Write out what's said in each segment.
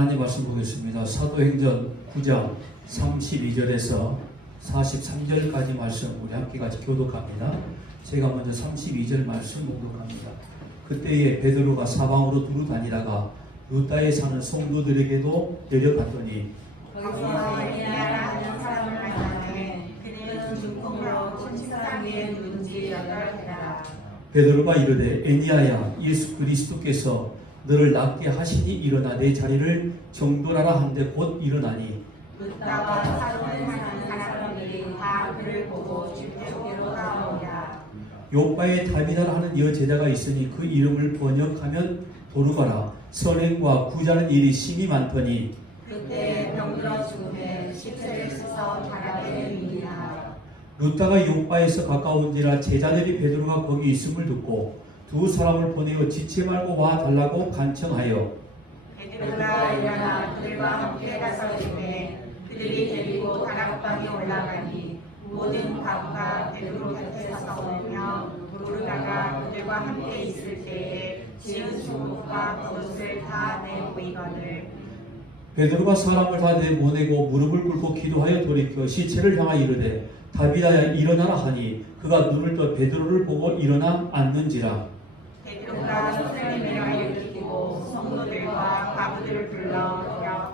하나님 말씀 보겠습니다. 사도행전 9장 32절에서 43절까지 말씀 우리 함께 같이 교독합니다. 제가 먼저 32절 말씀 목록합니다. 그때에 베드로가 사방으로 두루 다니다가 루다에 사는 성도들에게도 내려갔더니 거기서 에니야라 하는 사람을 만나매 그는 중풍으로 70살 위에 누운 지 8해라. 베드로가 이르되 에니야야 예수 그리스도께서 너를 낫게 하시니 일어나 내 자리를 정돈하라 한데 곧 일어나니 루다와 사도에 사는 사람들이 다 그를 보고 주께로 따라오랴. 요바에 다비다라 하는 여제자가 있으니 그 이름을 번역하면 도르가라. 선행과 구자는 일이 심히 많더니 그때 병들어 죽음에 시체를 씻어 바라게 이르니라. 루다가 요바에서 가까운지라 제자들이 베드로가 거기 있음을 듣고 두 사람을 보내어 지체 말고 와 달라고 간청하여 베드로가 일어나 그들과 함께 가서 이르되 그들이 데리고 다락방에 올라가니 모든 과부가 베드로 곁에 서서 오며 부르다가 그들과 함께 있을 때에 지은 속옷과 겉옷을 다 내보이거늘 베드로가 사람을 다 내보내고 무릎을 꿇고 기도하여 돌이켜 시체를 향하여 이르되 다비다야 일어나라 하니 그가 눈을 떠 베드로를 보고 일어나 앉는지라. 베드로가 예루살렘에 이르고 성도들과 과부들을 불러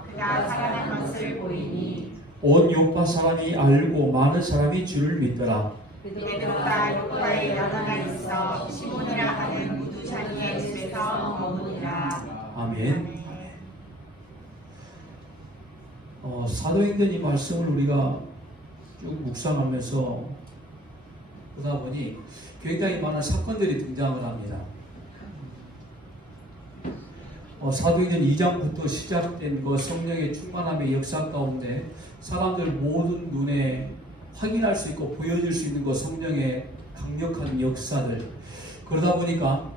그가 살아난 것을 보이니 온 요파 사람이 알고 많은 사람이 주를 믿더라. 베드로가 요파에 일어나 있어 시몬이라 하는 무두장이의 집에서 머무니라. 아멘. 사도행전 이 말씀을 우리가 쭉 묵상하면서 보다 보니 굉장히 많은 사건들이 등장을 합니다. 사도행전 2장부터 시작된 그 성령의 충만함의 역사 가운데 사람들 모든 눈에 확인할 수 있고 보여줄 수 있는 그 성령의 강력한 역사들, 그러다 보니까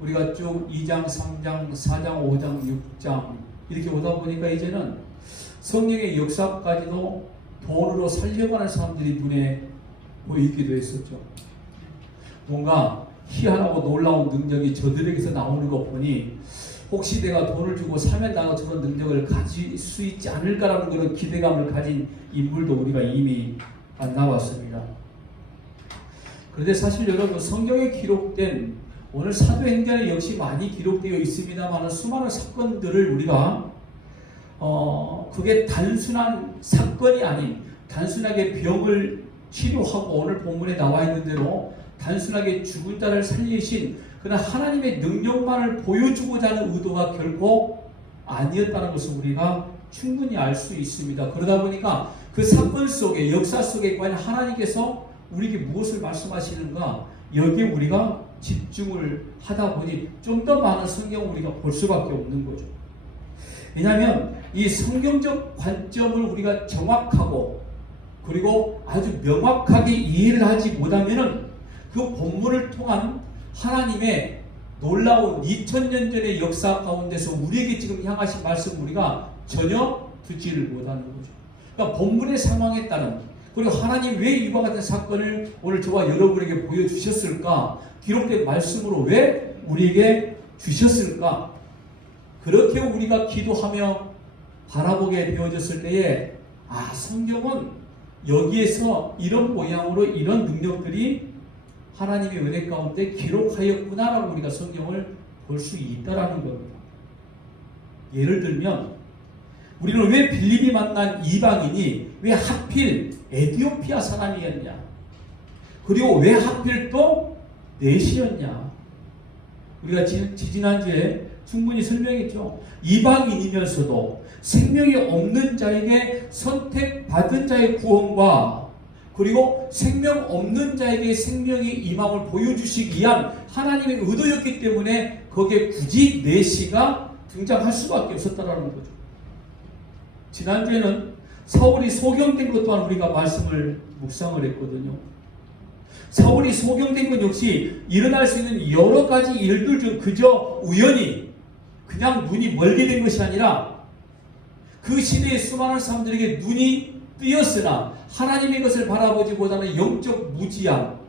우리가 쭉 2장, 3장, 4장, 5장, 6장 이렇게 오다 보니까 이제는 성령의 역사까지도 돈으로 살려가는 사람들이 눈에 보이기도 했었죠. 뭔가 희한하고 놀라운 능력이 저들에게서 나오는 거 보니 혹시 내가 돈을 주고 사면 나도 저런 능력을 가질 수 있지 않을까라는 그런 기대감을 가진 인물도 우리가 이미 만나봤습니다. 그런데 사실 여러분, 성경에 기록된 오늘 사도행전에 역시 많이 기록되어 있습니다만 수많은 사건들을 우리가 그게 단순한 사건이 아닌, 단순하게 병을 치료하고 오늘 본문에 나와 있는 대로 단순하게 죽은 자를 살리신 그런 하나님의 능력만을 보여주고자 하는 의도가 결코 아니었다는 것을 우리가 충분히 알 수 있습니다. 그러다 보니까 그 사건 속에, 역사 속에 과연 하나님께서 우리에게 무엇을 말씀하시는가, 여기에 우리가 집중을 하다 보니 좀 더 많은 성경을 우리가 볼 수밖에 없는 거죠. 왜냐하면 이 성경적 관점을 우리가 정확하고 그리고 아주 명확하게 이해를 하지 못하면은 그 본문을 통한 하나님의 놀라운 2000년 전의 역사 가운데서 우리에게 지금 향하신 말씀 우리가 전혀 듣지를 못하는 거죠. 그러니까 본문의 상황에 따른, 그리고 하나님 왜 이와 같은 사건을 오늘 저와 여러분에게 보여주셨을까, 기록된 말씀으로 왜 우리에게 주셨을까, 그렇게 우리가 기도하며 바라보게 되어졌을 때에 성경은 여기에서 이런 모양으로 이런 능력들이 하나님의 은혜 가운데 기록하였구나라고 우리가 성경을 볼 수 있다라는 겁니다. 예를 들면 우리는 왜 빌립이 만난 이방인이 왜 하필 에티오피아 사람이었냐, 그리고 왜 하필 또 넷이었냐, 우리가 지난주에 충분히 설명했죠. 이방인이면서도 생명이 없는 자에게 선택받은 자의 구원과 그리고 생명 없는 자에게 생명의 임함을 보여주시기 위한 하나님의 의도였기 때문에 거기에 굳이 내시가 등장할 수밖에 없었다는 거죠. 지난주에는 사울이 소경된 것 또한 우리가 말씀을 묵상을 했거든요. 사울이 소경된 것 역시 일어날 수 있는 여러 가지 일들 중 그저 우연히 그냥 눈이 멀게 된 것이 아니라 그 시대의 수많은 사람들에게 눈이 뜨였으나 하나님의 것을 바라보지 못하는 영적 무지함,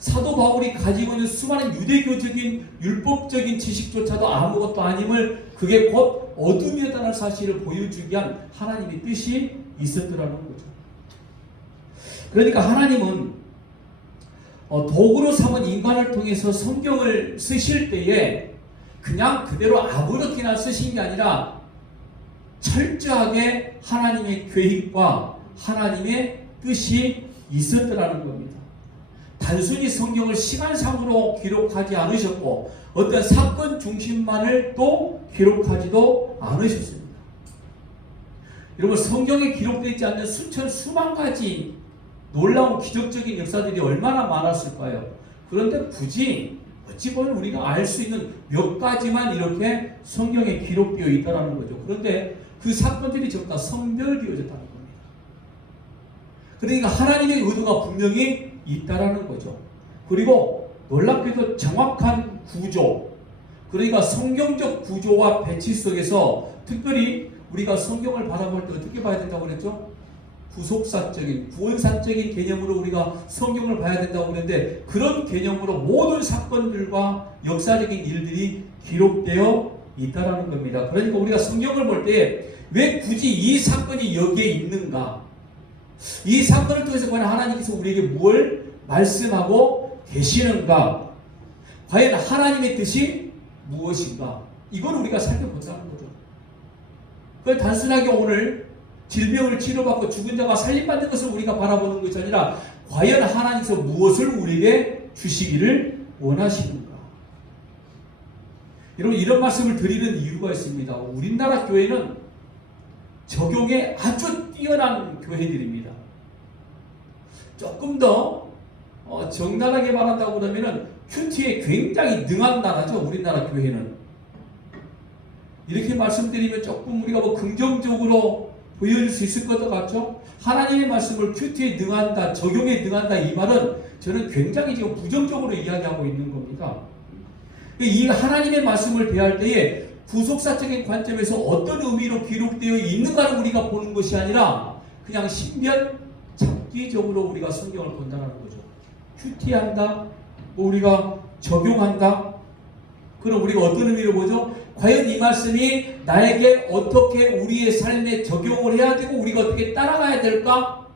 사도 바울이 가지고 있는 수많은 유대교적인 율법적인 지식조차도 아무것도 아님을 그게 곧 어둠이었다는 사실을 보여주기 위한 하나님의 뜻이 있었더라는 거죠. 그러니까 하나님은 도구로 삼은 인간을 통해서 성경을 쓰실 때에 그냥 그대로 아무렇게나 쓰신 게 아니라 철저하게 하나님의 계획과 하나님의 뜻이 있었더라는 겁니다. 단순히 성경을 시간상으로 기록하지 않으셨고 어떤 사건 중심만을 또 기록하지도 않으셨습니다. 여러분, 성경에 기록되어 있지 않는 수만 가지 놀라운 기적적인 역사들이 얼마나 많았을까요? 그런데 굳이 어찌 보면 우리가 알 수 있는 몇 가지만 이렇게 성경에 기록되어 있다는 거죠. 그런데 그 사건들이 전부 다 성별되어졌다는 겁니다. 그러니까 하나님의 의도가 분명히 있다라는 거죠. 그리고 놀랍게도 정확한 구조, 그러니까 성경적 구조와 배치 속에서 특별히 우리가 성경을 바라볼 때 어떻게 봐야 된다고 그랬죠? 구속사적인, 구원사적인 개념으로 우리가 성경을 봐야 된다고 그랬는데 그런 개념으로 모든 사건들과 역사적인 일들이 기록되어 있다라는 겁니다. 그러니까 우리가 성경을 볼 때 왜 굳이 이 사건이 여기에 있는가? 이 사건을 통해서 과연 하나님께서 우리에게 무엇을 말씀하고 계시는가? 과연 하나님의 뜻이 무엇인가? 이걸 우리가 살펴본다는 거죠. 그걸 단순하게 오늘 질병을 치료받고 죽은 자가 살림받는 것을 우리가 바라보는 것이 아니라 과연 하나님께서 무엇을 우리에게 주시기를 원하시는가? 여러분, 이런 말씀을 드리는 이유가 있습니다. 우리나라 교회는 적용에 아주 뛰어난 교회들입니다. 조금 더 정당하게 말한다고 그러면 큐티에 굉장히 능한 나라죠. 우리나라 교회는. 이렇게 말씀드리면 조금 우리가 긍정적으로 보여줄 수 있을 것 같죠? 하나님의 말씀을 큐티에 능한다, 적용에 능한다, 이 말은 저는 굉장히 지금 부정적으로 이야기하고 있는 겁니다. 이 하나님의 말씀을 대할 때에 구속사적인 관점에서 어떤 의미로 기록되어 있는가를 우리가 보는 것이 아니라 그냥 신변 잡기적으로 우리가 성경을 본다는 거죠. 큐티한다, 우리가 적용한다. 그럼 우리가 어떤 의미로 보죠? 과연 이 말씀이 나에게 어떻게 우리의 삶에 적용을 해야 되고 우리가 어떻게 따라가야 될까?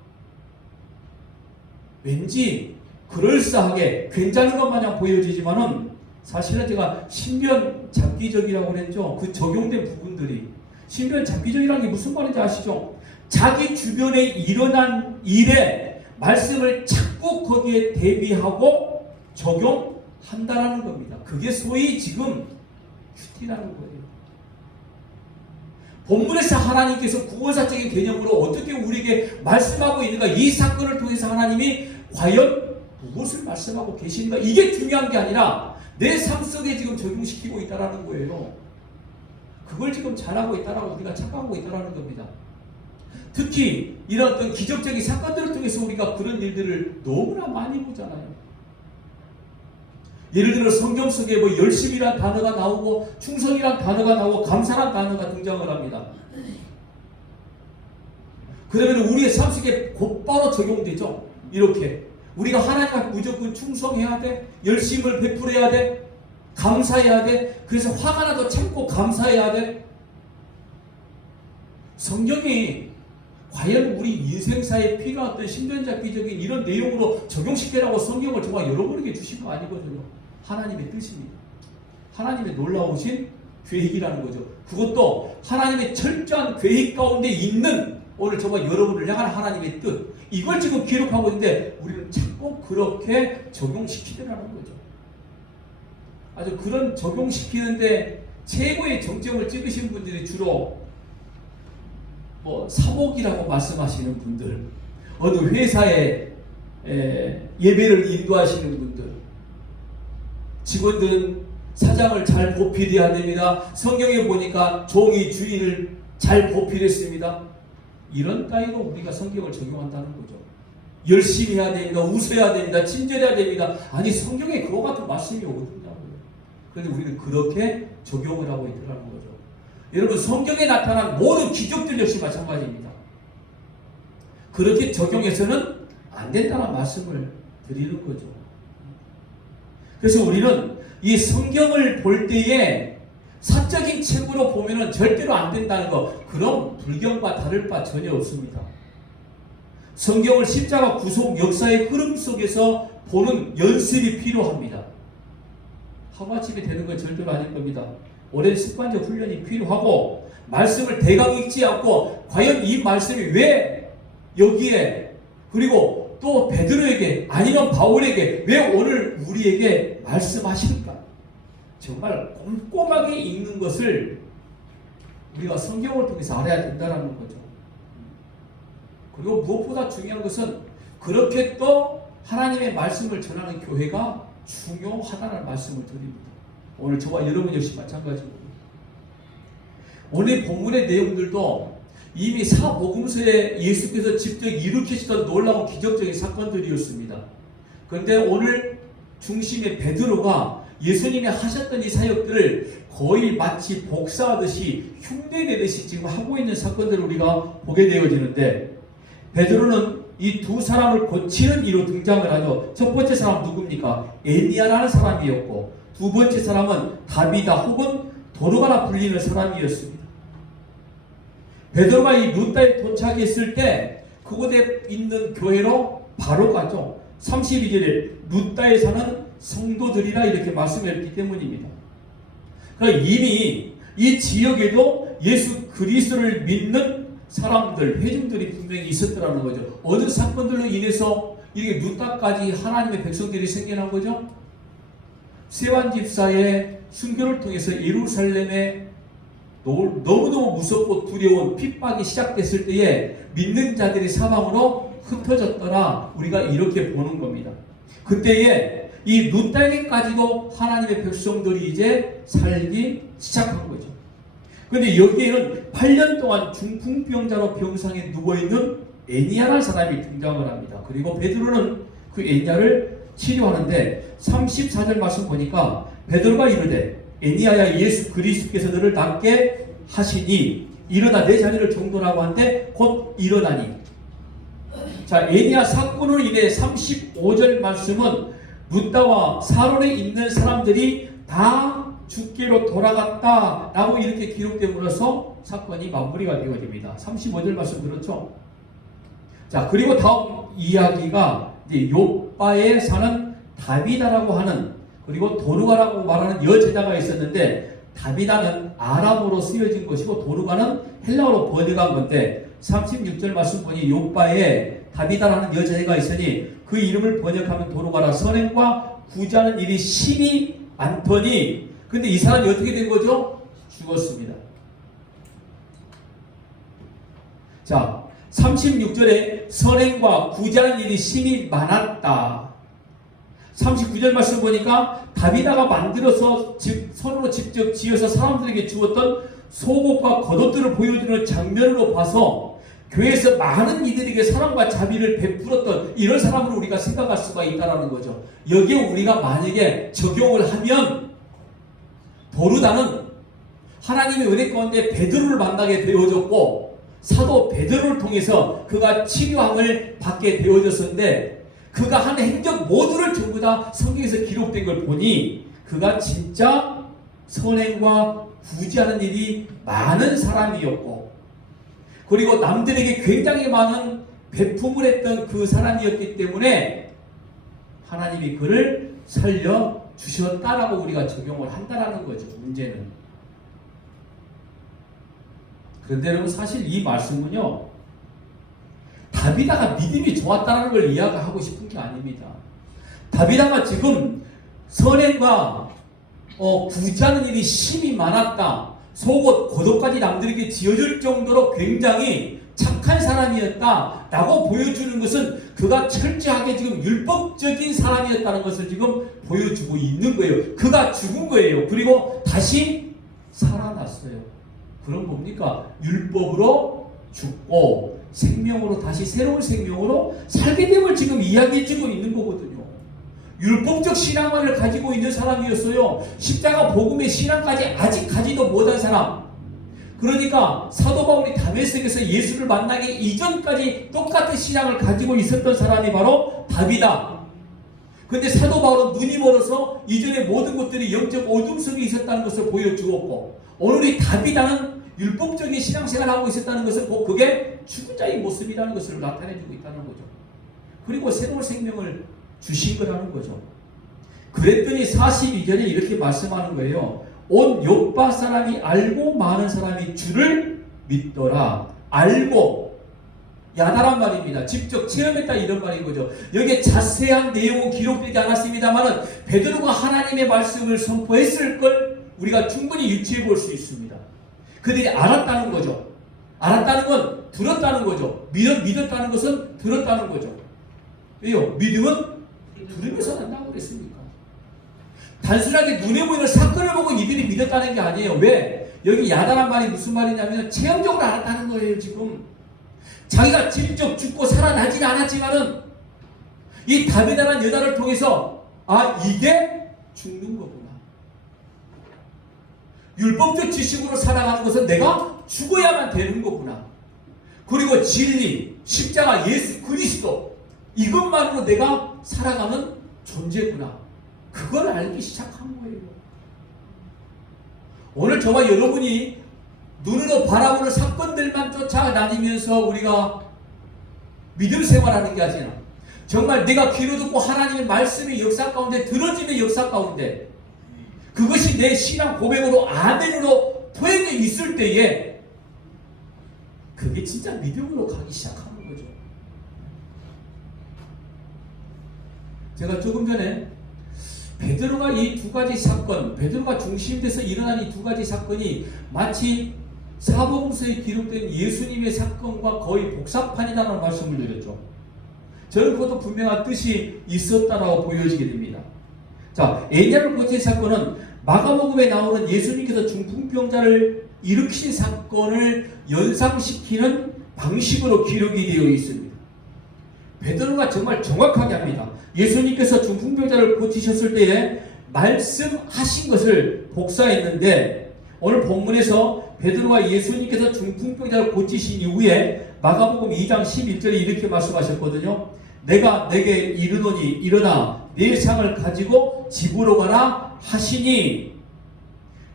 왠지 그럴싸하게 괜찮은 것 마냥 보여지지만은 사실은 제가 신변 잡기적이라고 그랬죠. 그 적용된 부분들이 신변 잡기적이라는 게 무슨 말인지 아시죠? 자기 주변에 일어난 일에 말씀을 자꾸 거기에 대비하고 적용한다라는 겁니다. 그게 소위 지금 큐티라는 거예요. 본문에서 하나님께서 구원사적인 개념으로 어떻게 우리에게 말씀하고 있는가, 이 사건을 통해서 하나님이 과연 무엇을 말씀하고 계신가, 이게 중요한 게 아니라 내 삶 속에 지금 적용시키고 있다는 거예요. 그걸 지금 잘하고 있다라고 우리가 착각하고 있다는 겁니다. 특히 이런 어떤 기적적인 사건들을 통해서 우리가 그런 일들을 너무나 많이 보잖아요. 예를 들어 성경 속에 열심이란 단어가 나오고 충성이란 단어가 나오고 감사란 단어가 등장을 합니다. 그러면 우리의 삶 속에 곧바로 적용되죠. 이렇게 우리가 하나님 앞에 무조건 충성해야 돼, 열심을 베풀어야 돼, 감사해야 돼. 그래서 화가 나도 참고 감사해야 돼. 성경이 과연 우리 인생사에 필요한 어떤 신변잡기적인 이런 내용으로 적용시키라고 성경을 정말 여러분에게 주신 거 아니거든요. 하나님의 뜻입니다. 하나님의 놀라우신 계획이라는 거죠. 그것도 하나님의 철저한 계획 가운데 있는 오늘 정말 여러분을 향한 하나님의 뜻, 이걸 지금 기록하고 있는데 우리는 자꾸 그렇게 적용시키더라는 거죠. 아주 그런 적용시키는데 최고의 정점을 찍으신 분들이 주로 사복이라고 말씀하시는 분들, 어느 회사에 예배를 인도하시는 분들, 직원들은 사장을 잘 보필해야 됩니다. 성경에 보니까 종이 주인을 잘 보필했습니다. 이런 따위로 우리가 성경을 적용한다는 거죠. 열심히 해야 됩니다. 웃어야 됩니다. 친절해야 됩니다. 아니, 성경에 그와 같은 말씀이 어딨냐고요. 그런데 우리는 그렇게 적용을 하고 있더라는 거죠. 여러분, 성경에 나타난 모든 기적들 역시 마찬가지입니다. 그렇게 적용해서는 안 된다는 말씀을 드리는 거죠. 그래서 우리는 이 성경을 볼 때에 사적인 책으로 보면은 절대로 안 된다는 거, 그럼 불경과 다를 바 전혀 없습니다. 성경을 십자가 구속 역사의 흐름 속에서 보는 연습이 필요합니다. 하루아침에 되는 건 절대로 아닐 겁니다. 오랜 습관적 훈련이 필요하고, 말씀을 대강 읽지 않고 과연 이 말씀이 왜 여기에, 그리고 또 베드로에게 아니면 바울에게 왜 오늘 우리에게 말씀하실까? 정말 꼼꼼하게 읽는 것을 우리가 성경을 통해서 알아야 된다는 거죠. 그리고 무엇보다 중요한 것은 그렇게 또 하나님의 말씀을 전하는 교회가 중요하다는 말씀을 드립니다. 오늘 저와 여러분 역시 마찬가지입니다. 오늘 본문의 내용들도 이미 사복음서에 예수께서 직접 일으키시던 놀라운 기적적인 사건들이었습니다. 그런데 오늘 중심의 베드로가 예수님이 하셨던 이 사역들을 거의 마치 복사하듯이 흉내내듯이 지금 하고 있는 사건들을 우리가 보게 되어지는데, 베드로는 이 두 사람을 고치는 이로 등장을 하죠. 첫 번째 사람 누굽니까? 에니아라는 사람이었고, 두 번째 사람은 다비다 혹은 도르가라 불리는 사람이었습니다. 베드로가 이 루다에 도착했을 때 그곳에 있는 교회로 바로 가죠. 32절에 루다에 사는 성도들이라 이렇게 말씀했기 때문입니다. 그러니까 이미 이 지역에도 예수 그리스도를 믿는 사람들, 회중들이 분명히 있었더라는 거죠. 어느 사건들로 인해서 이렇게 루다까지 하나님의 백성들이 생겨난 거죠? 스데반 집사의 순교를 통해서 예루살렘에 너무너무 무섭고 두려운 핍박이 시작됐을 때에 믿는 자들이 사방으로 흩어졌더라, 우리가 이렇게 보는 겁니다. 그때에 이 루다에게까지도 하나님의 백성들이 이제 살기 시작한 거죠. 그런데 여기에는 8년 동안 중풍병자로 병상에 누워있는 에니아라는 사람이 등장을 합니다. 그리고 베드로는 그 에니아를 치료하는데 34절 말씀 보니까 베드로가 이르되 에니아야, 예수 그리스도께서 너를 낫게 하시니 일어나 내 자리를 정돈하고 한데 곧 일어나니. 자, 에니아 사건으로 인해 35절 말씀은 루다와 사론에 있는 사람들이 다 주께로 돌아갔다라고 이렇게 기록됨으로써 사건이 마무리가 되어집니다. 35절 말씀 들었죠? 자, 그리고 다음 이야기가 이제 요바에 사는 다비다라고 하는, 그리고 도르가라고 말하는 여제자가 있었는데, 다비다는 아람어로 쓰여진 것이고 도르가는 헬라어로 번역한 건데, 36절 말씀 보니 요바에 다비다라는 여제자가 있으니 그 이름을 번역하면 도르가라. 선행과 구제하는 일이 심히 많더니, 근데 이 사람이 어떻게 된 거죠? 죽었습니다. 자, 36절에 선행과 구제하는 일이 심히 많았다. 39절 말씀 보니까 다비다가 만들어서 손으로 직접 지어서 사람들에게 주었던 속옷과 겉옷들을 보여주는 장면으로 봐서 교회에서 많은 이들에게 사랑과 자비를 베풀었던 이런 사람으로 우리가 생각할 수가 있다는 거죠. 여기에 우리가 만약에 적용을 하면 도르다는 하나님의 은혜 가운데 베드로를 만나게 되어졌고, 사도 베드로를 통해서 그가 치료함을 받게 되어졌었는데, 그가 한 행적 모두를 전부 다 성경에서 기록된 걸 보니 그가 진짜 선행과 구제하는 일이 많은 사람이었고, 그리고 남들에게 굉장히 많은 베품을 했던 그 사람이었기 때문에 하나님이 그를 살려주셨다라고 우리가 적용을 한다라는 거죠. 문제는. 그런데 여러분, 사실 이 말씀은요, 다비다가 믿음이 좋았다는 걸 이야기하고 싶은 게 아닙니다. 다비다가 지금 선행과 구제하는 일이 심히 많았다, 속옷, 겉옷까지 남들에게 지어줄 정도로 굉장히 착한 사람이었다라고 보여주는 것은 그가 철저하게 지금 율법적인 사람이었다는 것을 지금 보여주고 있는 거예요. 그가 죽은 거예요. 그리고 다시 살아났어요. 그럼 뭡니까? 율법으로 죽고 생명으로 다시 새로운 생명으로 살게 됨을 지금 이야기해주고 있는 거거든요. 율법적 신앙만을 가지고 있는 사람이었어요. 십자가 복음의 신앙까지 아직 가지도 못한 사람. 그러니까 사도 바울이 다메섹에서 예수를 만나기 이전까지 똑같은 신앙을 가지고 있었던 사람이 바로 다비다. 근데 사도 바울은 눈이 멀어서 이전의 모든 것들이 영적 어둠 속에 있었다는 것을 보여주었고, 오늘 이 다비다는 율법적인 신앙생활을 하고 있었다는 것은 곧 그게 죽은 자의 모습이라는 것을 나타내주고 있다는 거죠. 그리고 새로운 생명을 주신 거라는 거죠. 그랬더니 42절에 이렇게 말씀하는 거예요. 온 요파 사람이 알고 많은 사람이 주를 믿더라. 알고, 야다란 말입니다. 직접 체험했다 이런 말인 거죠. 여기에 자세한 내용은 기록되지 않았습니다만은 베드로가 하나님의 말씀을 선포했을 걸 우리가 충분히 유추해 볼 수 있습니다. 그들이 알았다는 거죠. 알았다는 건 들었다는 거죠. 믿었다는 것은 들었다는 거죠. 왜요? 믿음은 들으면서 난다고 그랬습니까? 단순하게 눈에 보이는 사건을 보고 이들이 믿었다는 게 아니에요. 왜? 여기 야다란 말이 무슨 말이냐면 체험적으로 알았다는 거예요. 지금 자기가 직접 죽고 살아나진 않았지만은 이 다비다라는 여자를 통해서 이게 죽는 거구나. 율법적 지식으로 살아가는 것은 내가 죽어야만 되는 거구나. 그리고 진리, 십자가, 예수 그리스도, 이것만으로 내가 살아가는 존재구나. 그걸 알기 시작한 거예요. 오늘 저와 여러분이 눈으로 바라보는 사건들만 쫓아다니면서 우리가 믿음 생활하는 게 아니라 정말 내가 귀로 듣고 하나님의 말씀의 역사 가운데 들어지는 역사 가운데 그것이 내 신앙 고백으로 아멘으로 토해져 있을 때에 그게 진짜 믿음으로 가기 시작하는 거죠. 제가 조금 전에 베드로가 이 두 가지 사건, 베드로가 중심돼서 일어난 이 두 가지 사건이 마치 사복음서에 기록된 예수님의 사건과 거의 복사판이라는 말씀을 드렸죠. 저는 그것도 분명한 뜻이 있었다라고 보여지게 됩니다. 자, 에냐를 고친 사건은 마가복음에 나오는 예수님께서 중풍병자를 일으킨 사건을 연상시키는 방식으로 기록이 되어 있습니다. 베드로가 정말 정확하게 합니다. 예수님께서 중풍병자를 고치셨을 때에 말씀하신 것을 복사했는데 오늘 본문에서 베드로가 예수님께서 중풍병자를 고치신 이후에 마가복음 2장 11절에 이렇게 말씀하셨거든요. 내가 내게 이르노니 일어나 내 상을 가지고 집으로 가라 하시니,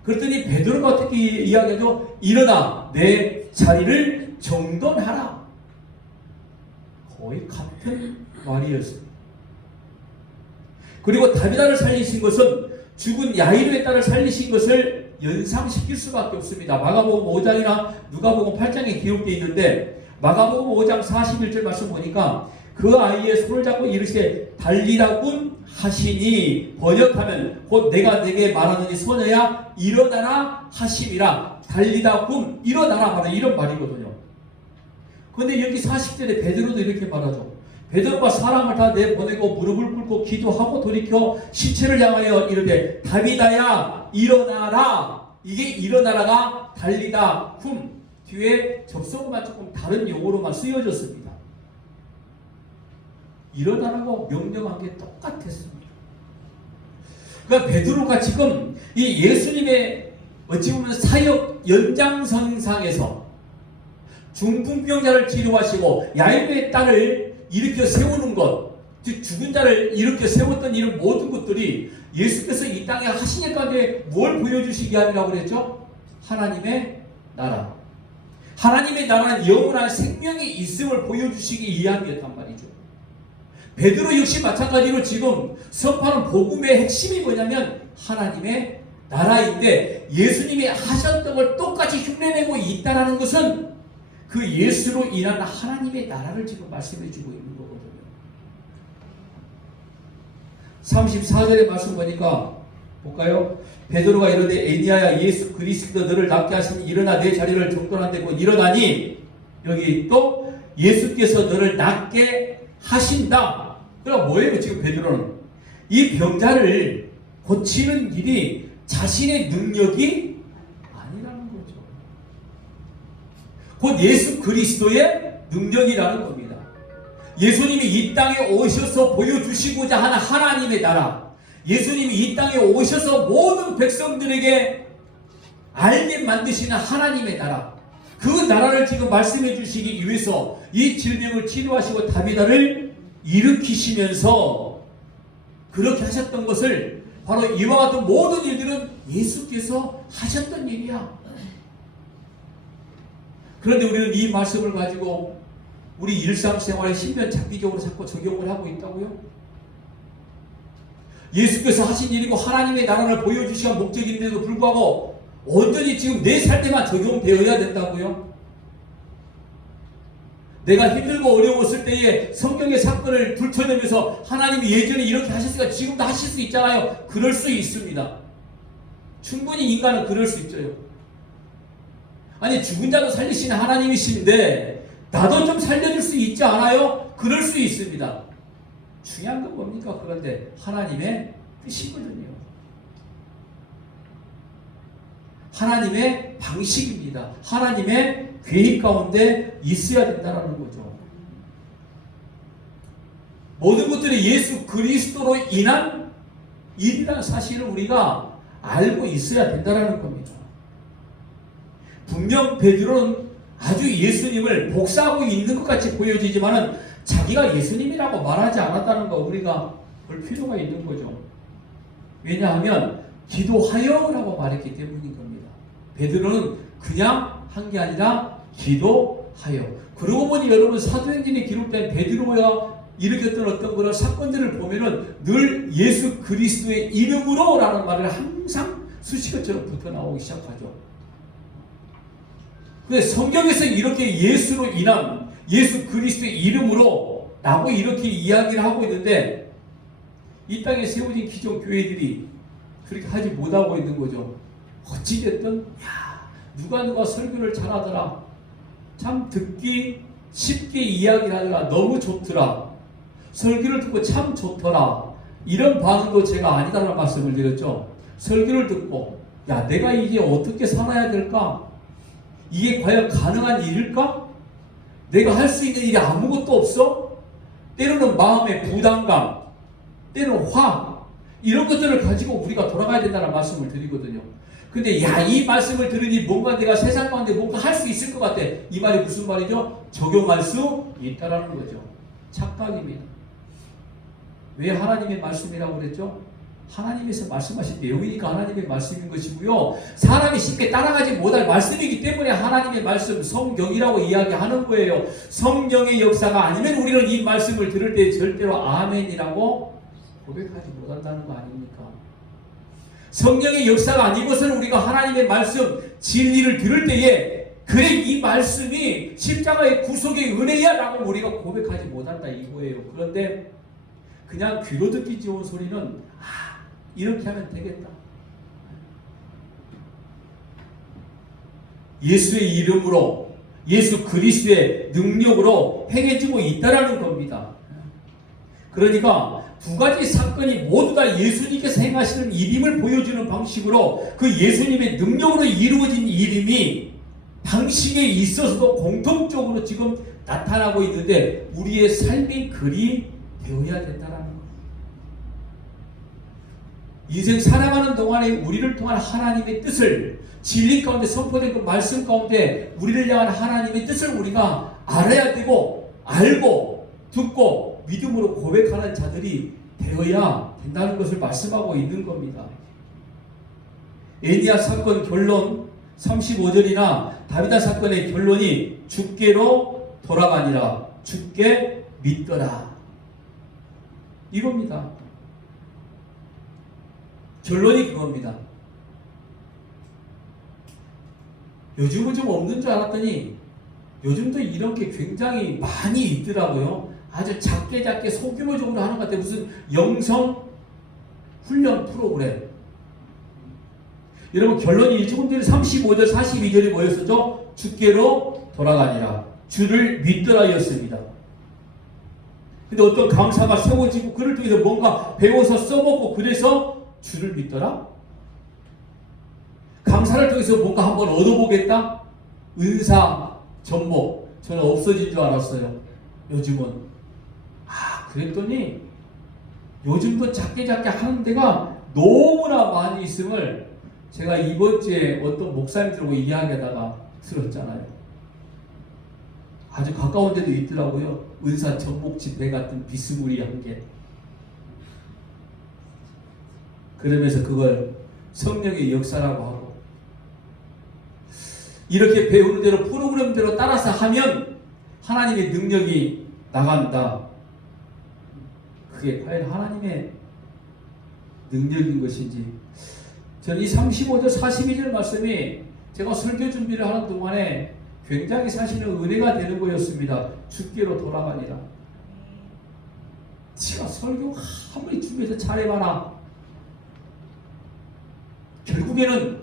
그랬더니 베드로가 어떻게 이야기하죠? 일어나 내 자리를 정돈하라. 거의 같은 말이었습니다. 그리고 다비다를 살리신 것은 죽은 야이로의 딸을 살리신 것을 연상시킬 수밖에 없습니다. 마가복음 5장이나 누가복음 8장에 기록되어 있는데 마가복음 5장 41절 말씀 보니까 그 아이의 손을 잡고 이르시되 달리라군 하시니, 번역하면 곧 내가 내게 말하느니 소녀야 일어나라 하심이라. 달리다군 일어나라 말은 이런 말이거든요. 그런데 여기 40절에 베드로도 이렇게 말하죠. 베드로가 사람을 다 내보내고 무릎을 꿇고 기도하고 돌이켜 시체를 향하여 이르되 다비다야 일어나라. 이게 일어나라가 달리다 쿰 뒤에 접속어만 조금 다른 용어로만 쓰여졌습니다. 일어나라고 명령한 게 똑같았습니다. 그러니까 베드로가 지금 이 예수님의 어찌 보면 사역 연장선상에서 중풍병자를 치료하시고 야이로의 딸을 일으켜 세우는 것, 즉 죽은 자를 일으켜 세웠던 이런 모든 것들이 예수께서 이 땅에 하신 일 가운데 뭘 보여주시기 하느라고 그랬죠? 하나님의 나라. 하나님의 나라는 영원한 생명이 있음을 보여주시기 위함이었단 말이죠. 베드로 역시 마찬가지로 지금 선포하는 복음의 핵심이 뭐냐면 하나님의 나라인데, 예수님이 하셨던 걸 똑같이 흉내내고 있다는 것은 그 예수로 인한 하나님의 나라를 지금 말씀해 주고 있는 거거든요. 34절의 말씀 보니까 볼까요? 베드로가 이르되 에니야야 예수 그리스도 너를 낫게 하시니 일어나 내 자리를 정돈한데 곧 일어나니, 여기 또 예수께서 너를 낫게 하신다. 그럼 뭐예요? 지금 베드로는 이 병자를 고치는 일이 자신의 능력이 아니라는 거죠. 곧 예수 그리스도의 능력이라는 겁니다. 예수님이 이 땅에 오셔서 보여주시고자 하는 하나님의 나라, 예수님이 이 땅에 오셔서 모든 백성들에게 알게 만드시는 하나님의 나라, 그 나라를 지금 말씀해 주시기 위해서 이 질병을 치료하시고 다비다를 일으키시면서 그 그렇게 하셨던 것을 바로 이와 같은 모든 일들은 예수께서 하셨던 일이야. 그런데 우리는 이 말씀을 가지고 우리 일상생활에 신변잡기적으로 자꾸 적용을 하고 있다고요? 예수께서 하신 일이고 하나님의 나라를 보여주시는 목적인데도 불구하고 온전히 지금 내 삶에만 적용되어야 된다고요? 내가 힘들고 어려웠을 때에 성경의 사건을 들춰내면서 하나님이 예전에 이렇게 하셨으니까 지금도 하실 수 있잖아요. 그럴 수 있습니다. 충분히 인간은 그럴 수 있죠. 아니 죽은 자도 살리시는 하나님이신데 나도 좀 살려줄 수 있지 않아요? 그럴 수 있습니다. 중요한 건 뭡니까? 그런데 하나님의 뜻이거든요. 하나님의 방식입니다. 하나님의 계획 가운데 있어야 된다는 거죠. 모든 것들이 예수 그리스도로 인한 일이라는 사실을 우리가 알고 있어야 된다는 겁니다. 분명 베드로는 아주 예수님을 복사하고 있는 것 같이 보여지지만은 자기가 예수님이라고 말하지 않았다는 거 우리가 볼 필요가 있는 거죠. 왜냐하면 기도하여라고 말했기 때문인 겁니다. 베드로는 그냥 한 게 아니라 기도하여. 그러고 보니 여러분 사도행전에 기록된 베드로가 일으켰던 어떤 그런 사건들을 보면은 늘 예수 그리스도의 이름으로 라는 말을 항상 수식어처럼 붙어 나오기 시작하죠. 근데 성경에서 이렇게 예수로 인한 예수 그리스도의 이름으로 라고 이렇게 이야기를 하고 있는데 이 땅에 세워진 기존 교회들이 그렇게 하지 못하고 있는 거죠. 어찌됐든 누가 설교를 잘하더라. 참 듣기 쉽게 이야기를 하더라. 너무 좋더라. 설교를 듣고 참 좋더라. 이런 반응도 제가 아니다라는 말씀을 드렸죠. 설교를 듣고 야 내가 이게 어떻게 살아야 될까? 이게 과연 가능한 일일까? 내가 할 수 있는 일이 아무것도 없어? 때로는 마음의 부담감, 때로는 화 이런 것들을 가지고 우리가 돌아가야 된다는 말씀을 드리거든요. 근데 이 말씀을 들으니 뭔가 내가 세상 가운데 뭔가 할 수 있을 것 같아. 이 말이 무슨 말이죠? 적용할 수 있다라는 거죠. 착각입니다. 왜 하나님의 말씀이라고 그랬죠? 하나님께서 말씀하신 내용이니까 하나님의 말씀인 것이고요. 사람이 쉽게 따라가지 못할 말씀이기 때문에 하나님의 말씀, 성경이라고 이야기하는 거예요. 성령의 역사가 아니면 우리는 이 말씀을 들을 때 절대로 아멘이라고 고백하지 못한다는 거 아닙니까? 성령의 역사가 아닌 것은 우리가 하나님의 말씀, 진리를 들을 때에 그래 이 말씀이 십자가의 구속의 은혜야 라고 우리가 고백하지 못한다 이거예요. 그런데 그냥 귀로 듣기 좋은 소리는 이렇게 하면 되겠다. 예수의 이름으로 예수 그리스도의 능력으로 행해지고 있다라는 겁니다. 그러니까 두 가지 사건이 모두 다 예수님께서 행하시는 일임을 보여주는 방식으로 그 예수님의 능력으로 이루어진 일임이 방식에 있어서도 공통적으로 지금 나타나고 있는데 우리의 삶이 그리 되어야 된다는 거예요. 인생 살아가는 동안에 우리를 통한 하나님의 뜻을 진리 가운데 선포된 그 말씀 가운데 우리를 향한 하나님의 뜻을 우리가 알아야 되고 알고 듣고 믿음으로 고백하는 자들이 되어야 된다는 것을 말씀하고 있는 겁니다. 에니야 사건 결론 35절이나 다비다 사건의 결론이 주께로 돌아가니라. 주께 믿더라. 이겁니다. 결론이 그겁니다. 요즘은 좀 없는 줄 알았더니 요즘도 이런 게 굉장히 많이 있더라고요. 아주 작게 소규모적으로 하는 것 같아요. 무슨 영성 훈련 프로그램. 여러분 결론이 조금 전에 35절 42절이 뭐였었죠? 주께로 돌아가니라. 주를 믿더라 였습니다. 근데 어떤 강사가 세워지고 그를 통해서 뭔가 배워서 써먹고 그래서 주를 믿더라? 강사를 통해서 뭔가 한번 얻어보겠다? 은사, 전목 저는 없어진 줄 알았어요. 요즘은 그랬더니 요즘도 작게 하는 데가 너무나 많이 있음을 제가 이번 주에 어떤 목사님들하고 이야기하다가 들었잖아요. 아주 가까운 데도 있더라고요. 은사 전복 집회 같은 비스무리한 게. 그러면서 그걸 성령의 역사라고 하고, 이렇게 배우는 대로 프로그램대로 따라서 하면 하나님의 능력이 나간다. 그게 과연 하나님의 능력인 것인지. 저는 이 35절 42절 말씀이 제가 설교 준비를 하는 동안에 굉장히 사실은 은혜가 되는 거였습니다. 주께로 돌아가니라. 지가 설교 아무리 준비해서 잘해봐라, 결국에는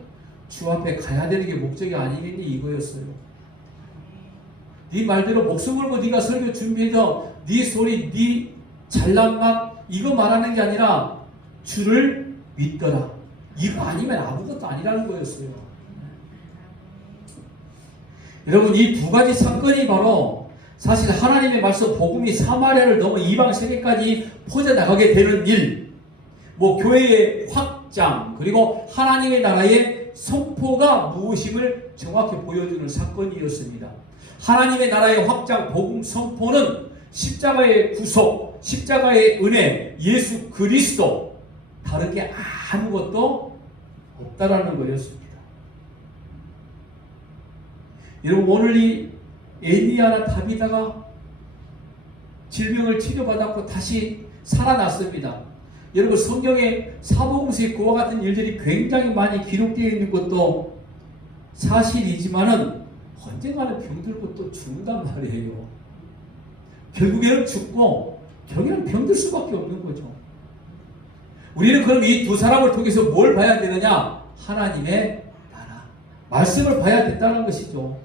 주 앞에 가야 되는 게 목적이 아니겠니 이거였어요. 네 말대로 목숨 걸고 네가 설교 준비해서 네 소리, 네 잘난 맛 이거 말하는 게 아니라 주를 믿더라. 이거 아니면 아무것도 아니라는 거였어요. 여러분, 이 두 가지 사건이 바로 사실 하나님의 말씀 복음이 사마리아를 넘어 이방 세계까지 퍼져나가게 되는 일, 뭐 교회의 확장, 그리고 하나님의 나라의 선포가 무엇임을 정확히 보여주는 사건이었습니다. 하나님의 나라의 확장, 복음 선포는 십자가의 구속, 십자가의 은혜, 예수 그리스도, 다른 게 아무것도 없다라는 거였습니다. 여러분, 오늘 이 에니아나 다비다가 질병을 치료받았고 다시 살아났습니다. 여러분, 성경에 사복음서에 그와 같은 일들이 굉장히 많이 기록되어 있는 것도 사실이지만은 언젠가는 병들고 또 죽는단 말이에요. 결국에는 죽고 결국에는 병들 수밖에 없는 거죠. 우리는 그럼 이 두 사람을 통해서 뭘 봐야 되느냐? 하나님의 나라, 말씀을 봐야 된다는 것이죠.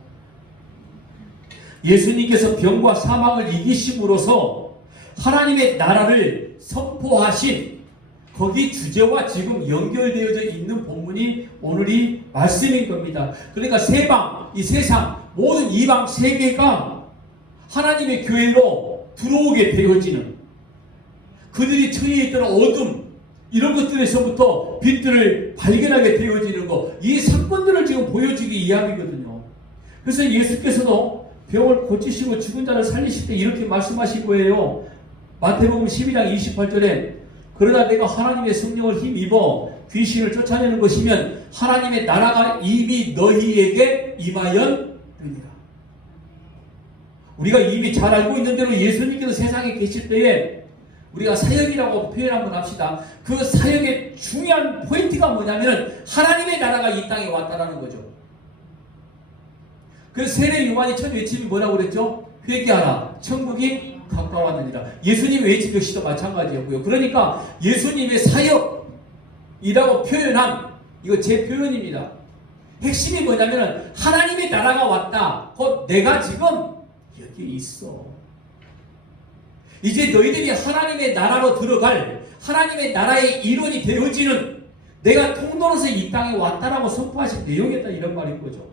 예수님께서 병과 사망을 이기심으로써 하나님의 나라를 선포하신 거기 주제와 지금 연결되어져 있는 본문이 오늘 이 말씀인 겁니다. 그러니까 세방, 이 세상 모든 이방 세계가 하나님의 교회로 들어오게 되어지는, 그들이 처해 있던 어둠 이런 것들에서부터 빛들을 발견하게 되어지는 것, 이 사건들을 지금 보여주기 이야기거든요. 그래서 예수께서도 병을 고치시고 죽은 자를 살리실 때 이렇게 말씀하신 거예요. 마태복음 12장 28절에 그러나 내가 하나님의 성령을 힘입어 귀신을 쫓아내는 것이면 하나님의 나라가 이미 너희에게 임하였느니라. 우리가 이미 잘 알고 있는 대로 예수님께서 세상에 계실 때에 우리가 사역이라고 표현 한번 합시다. 그 사역의 중요한 포인트가 뭐냐면 하나님의 나라가 이 땅에 왔다라는 거죠. 그래서 세례 요한이 첫 외침이 뭐라고 그랬죠? 회개하라, 천국이 가까웠느니라. 예수님 외침 역시도 마찬가지였고요. 그러니까 예수님의 사역이라고 표현한, 이거 제 표현입니다. 핵심이 뭐냐면 하나님의 나라가 왔다. 곧 내가 지금 여기 있어. 이제 너희들이 하나님의 나라로 들어갈, 하나님의 나라의 일원이 되어지는, 내가 통로로서 이 땅에 왔다라고 선포하신 내용이다, 이런 말인 거죠.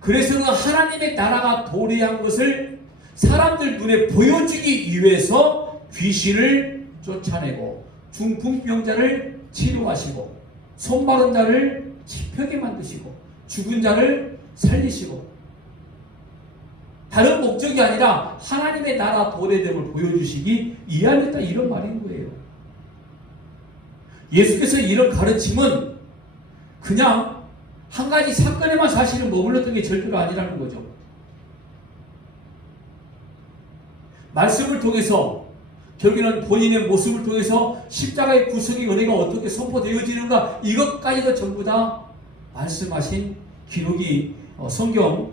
그래서 그 하나님의 나라가 도래한 것을 사람들 눈에 보여주기 위해서 귀신을 쫓아내고 중풍병자를 치료하시고 손마른 자를 지펴게 만드시고 죽은 자를 살리시고, 다른 목적이 아니라 하나님의 나라 도래됨을 보여주시기 위함이다, 이런 말인 거예요. 예수께서 이런 가르침은 그냥 한 가지 사건에만 사실은 머물렀던 게 절대로 아니라는 거죠. 말씀을 통해서, 결국에는 본인의 모습을 통해서 십자가의 구속의 은혜가 어떻게 선포되어지는가, 이것까지도 전부 다 말씀하신 기록이 성경,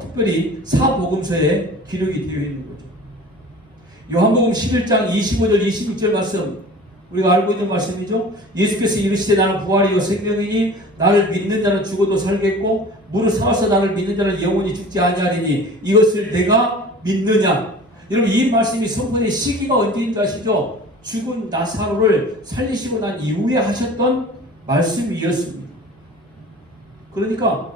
특별히 사복음서에 기록이 되어 있는 거죠. 요한복음 11장 25절 26절 말씀, 우리가 알고 있는 말씀이죠. 예수께서 이르시되 나는 부활이요 생명이니 나를 믿는 자는 죽어도 살겠고 무릇 살아서 나를 믿는 자는 영원히 죽지 아니하리니 이것을 내가 믿느냐. 여러분, 이 말씀이 선포된 시기가 언제인 줄 아시죠? 죽은 나사로를 살리시고 난 이후에 하셨던 말씀이었습니다. 그러니까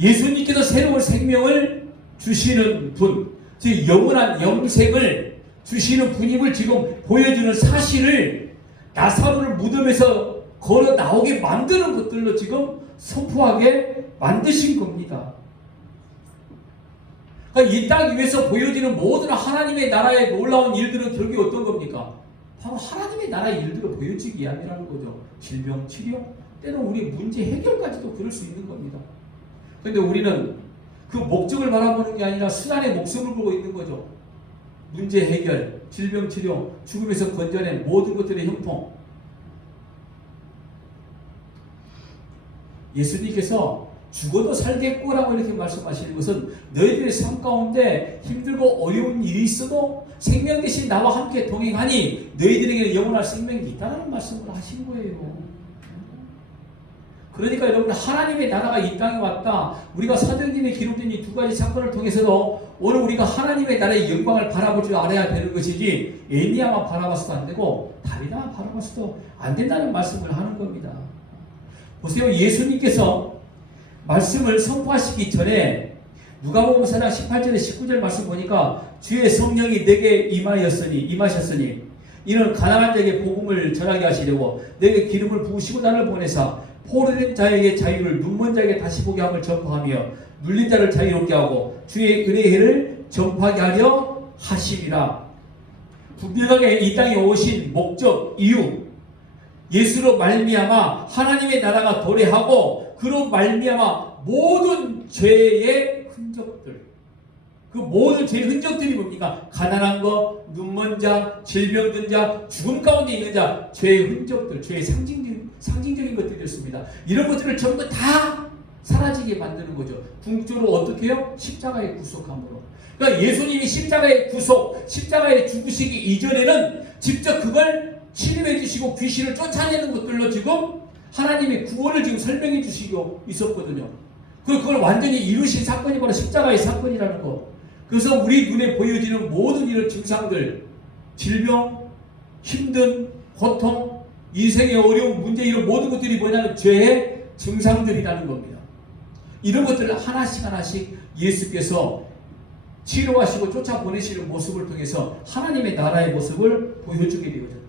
예수님께서 새로운 생명을 주시는 분, 즉 영원한 영생을 주시는 분임을 지금 보여주는 사실을 나사로를 무덤에서 걸어 나오게 만드는 것들로 지금 선포하게 만드신 겁니다. 그러니까 이 땅 위에서 보여지는 모든 하나님의 나라의 놀라운 일들은 결국에 어떤 겁니까? 바로 하나님의 나라의 일들을 보여주기 위함이라는 거죠. 질병 치료, 때는 우리 문제 해결까지도 그럴 수 있는 겁니다. 그런데 우리는 그 목적을 바라보는 게 아니라 수단에 목숨을 걸고 있는 거죠. 문제 해결, 질병 치료, 죽음에서 건져낸 모든 것들의 형통. 예수님께서 죽어도 살겠고라고 이렇게 말씀하시는 것은 너희들의 삶 가운데 힘들고 어려운 일이 있어도 생명 대신 나와 함께 동행하니 너희들에게는 영원할 생명이 있다는 말씀을 하신 거예요. 그러니까 여러분, 하나님의 나라가 이 땅에 왔다. 우리가 사도행전에 기록된 이 두 가지 사건을 통해서도 오늘 우리가 하나님의 나라의 영광을 바라볼 줄 알아야 되는 것이지 에니야만 바라봐서도 안 되고 다윗만 바라봐서도 안 된다는 말씀을 하는 겁니다. 보세요. 예수님께서 말씀을 선포하시기 전에 누가복음 4장 18절에 19절 말씀 보니까 주의 성령이 내게 임하셨으니 이는 가난한 자에게 복음을 전하게 하시려고 내게 기름을 부으시고 나를 보내사 포로된 자에게 자유를, 눈먼 자에게 다시 보게 함을 전파하며 눌린 자를 자유롭게 하고 주의 은혜의 해를 전파하게 하려 하심이라. 분명하게 이 땅에 오신 목적, 이유, 예수로 말미암아 하나님의 나라가 도래하고 그로 말미암아 모든 죄의 흔적들, 그 모든 죄의 흔적들이 뭡니까? 가난한 거, 눈먼 자, 질병든 자, 죽음 가운데 있는 자, 죄의 흔적들, 죄의 상징적인 것들이었습니다. 이런 것들을 전부 다 사라지게 만드는 거죠. 궁극적으로 어떻게 해요? 십자가의 구속함으로. 그러니까 예수님이 십자가의 구속, 십자가의 죽으시기 이전에는 직접 그걸 침입해 주시고 귀신을 쫓아내는 것들로 지금 하나님의 구원을 지금 설명해 주시고 있었거든요. 그걸 완전히 이루신 사건이 바로 십자가의 사건이라는 거. 그래서 우리 눈에 보여지는 모든 이런 증상들, 질병, 힘든 고통, 인생의 어려운 문제, 이런 모든 것들이 뭐냐면 죄의 증상들이라는 겁니다. 이런 것들을 하나씩 예수께서 치료하시고 쫓아보내시는 모습을 통해서 하나님의 나라의 모습을 보여주게 되어졌다.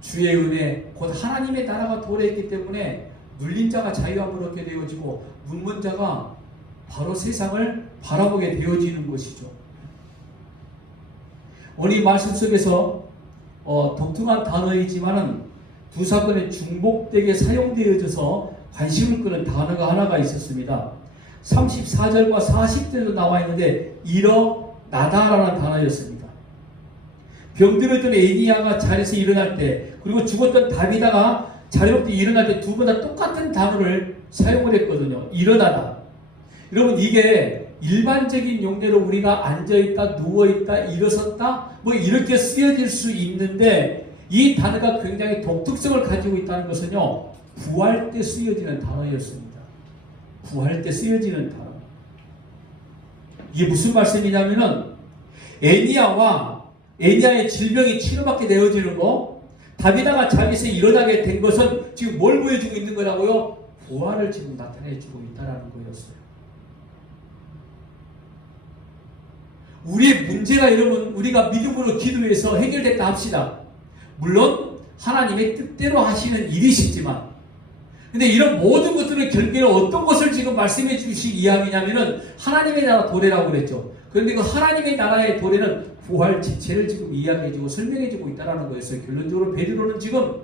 주의 은혜, 곧 하나님의 나라가 도래했기 때문에 눌린 자가 자유함을 얻게 되어지고 눈먼 자가 바로 세상을 바라보게 되어지는 것이죠. 오늘 이 말씀 속에서 독특한 단어이지만은 두 사건에 중복되게 사용되어져서 관심을 끄는 단어가 하나가 있었습니다. 34절과 40절도 나와 있는데 일어나다라는 단어였습니다. 병들었던 에니야가 자리에서 일어날 때, 그리고 죽었던 다비다가 자리로부터 일어날 때 두 번 다 똑같은 단어를 사용을 했거든요. 일어나다. 여러분, 이게 일반적인 용례로 우리가 앉아있다, 누워있다, 일어섰다 뭐 이렇게 쓰여질 수 있는데 이 단어가 굉장히 독특성을 가지고 있다는 것은요, 구할 때 쓰여지는 단어였습니다. 구할 때 쓰여지는 단어. 이게 무슨 말씀이냐면은 에니야의 질병이 치료받게 되어지는 거, 다비다가 자기에서 일어나게 된 것은 지금 뭘 보여주고 있는 거라고요? 부활을 지금 나타내주고 있다는 거였어요. 우리의 문제가 여러분, 우리가 믿음으로 기도해서 해결됐다 합시다. 물론 하나님의 뜻대로 하시는 일이시지만, 근데 이런 모든 것들은 결국에는 어떤 것을 지금 말씀해 주실 이야기냐면은 하나님의 나라 도래라고 그랬죠. 그런데 그 하나님의 나라의 도래는 부활 지체를 지금 이야기해주고 설명해주고 있다는 거였어요. 결론적으로 베드로는 지금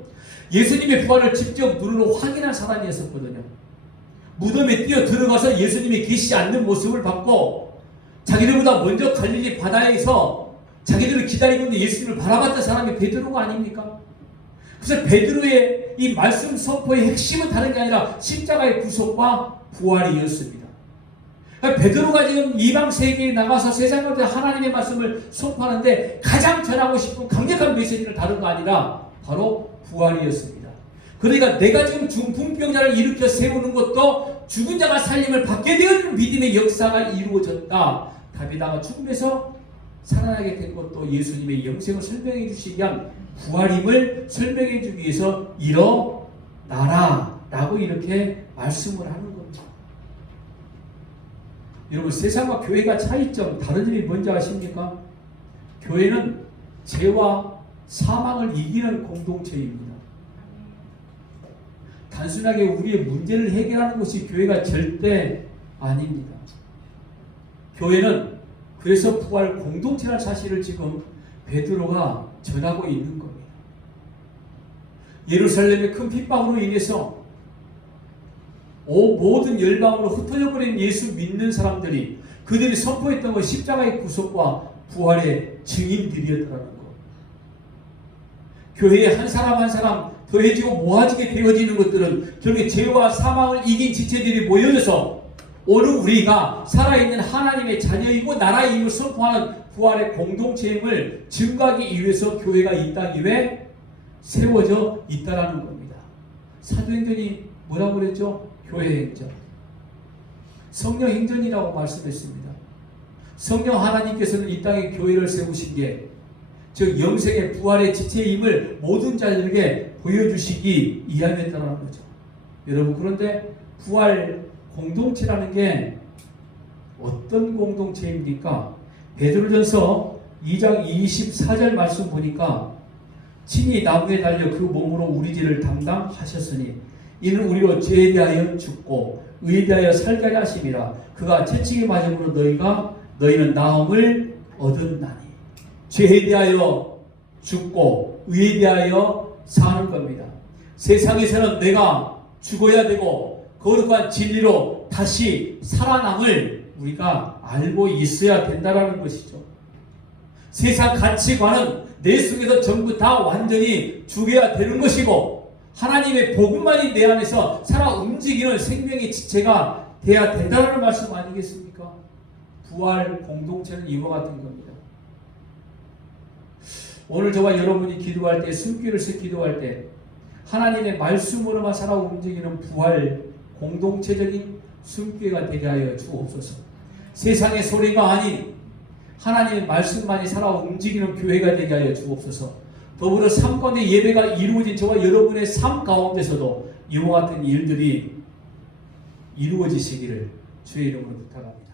예수님의 부활을 직접 눈으로 확인한 사람이었었거든요. 무덤에 뛰어 들어가서 예수님이 계시지 않는 모습을 봤고, 자기들보다 먼저 갈릴리 바다에서 자기들을 기다리고 있는 예수님을 바라봤던 사람이 베드로가 아닙니까? 그래서 베드로의 이 말씀 선포의 핵심은 다른 게 아니라 십자가의 구속과 부활이었습니다. 그러니까 베드로가 지금 이방 세계에 나가서 세상 가운데 하나님의 말씀을 선포하는데 가장 전하고 싶은 강력한 메시지를 다른 거 아니라 바로 부활이었습니다. 그러니까 내가 지금 중풍병자를 일으켜 세우는 것도 죽은 자가 살림을 받게 되는 믿음의 역사가 이루어졌다. 다비다가 죽음에서 살아나게 된 것도 예수님의 영생을 설명해 주시기 위한 부활임을 설명해 주기 위해서 일어나라 라고 이렇게 말씀을 하는 겁니다. 여러분, 세상과 교회가 차이점, 다른 점이 뭔지 아십니까? 교회는 죄와 사망을 이기는 공동체입니다. 단순하게 우리의 문제를 해결하는 것이 교회가 절대 아닙니다. 교회는 그래서 부활 공동체라는 사실을 지금 베드로가 전하고 있는 겁니다. 예루살렘의 큰 핍박으로 인해서 모든 열방으로 흩어져버린 예수 믿는 사람들이 그들이 선포했던 것 십자가의 구속과 부활의 증인들이었더라는 것. 교회에 한 사람 한 사람 더해지고 모아지게 되어지는 것들은 결국 죄와 사망을 이긴 지체들이 모여져서 오늘 우리가 살아있는 하나님의 자녀이고 나라의 힘을 선포하는 부활의 공동체임을 증거하기 위해서 교회가 이 땅 위에 세워져 있다라는 겁니다. 사도행전이 뭐라고 그랬죠? 교회 행전. 성령 행전이라고 말씀했습니다. 성령 하나님께서는 이 땅에 교회를 세우신 게 즉 영생의 부활의 지체임을 모든 자들에게 보여주시기 위함이었다는 거죠. 여러분, 그런데 부활 공동체라는 게 어떤 공동체입니까? 베드로전서 2장 24절 말씀 보니까 친히 나무에 달려 그 몸으로 우리 죄를 담당하셨으니 이는 우리로 죄에 대하여 죽고 의에 대하여 살게 하심이라. 그가 채찍에 맞음으로 너희는 나음을 얻었나니. 죄에 대하여 죽고 의에 대하여 사는 겁니다. 세상에서는 내가 죽어야 되고 거룩한 진리로 다시 살아남을 우리가 알고 있어야 된다는 것이죠. 세상 가치관은 내 속에서 전부 다 완전히 죽여야 되는 것이고 하나님의 복음만이 내 안에서 살아 움직이는 생명의 지체가 돼야 된다는 말씀 아니겠습니까? 부활 공동체는 이와 같은 겁니다. 오늘 저와 여러분이 기도할 때, 숨기를 써 기도할 때 하나님의 말씀으로만 살아 움직이는 부활 공동체적인 숨기가 되게 하여 주옵소서. 세상의 소리가 아닌 하나님의 말씀만이 살아 움직이는 교회가 되게 하여 주옵소서. 더불어 삶 가운데 예배가 이루어진 저와 여러분의 삶 가운데서도 이와 같은 일들이 이루어지시기를 주의 이름으로 부탁합니다.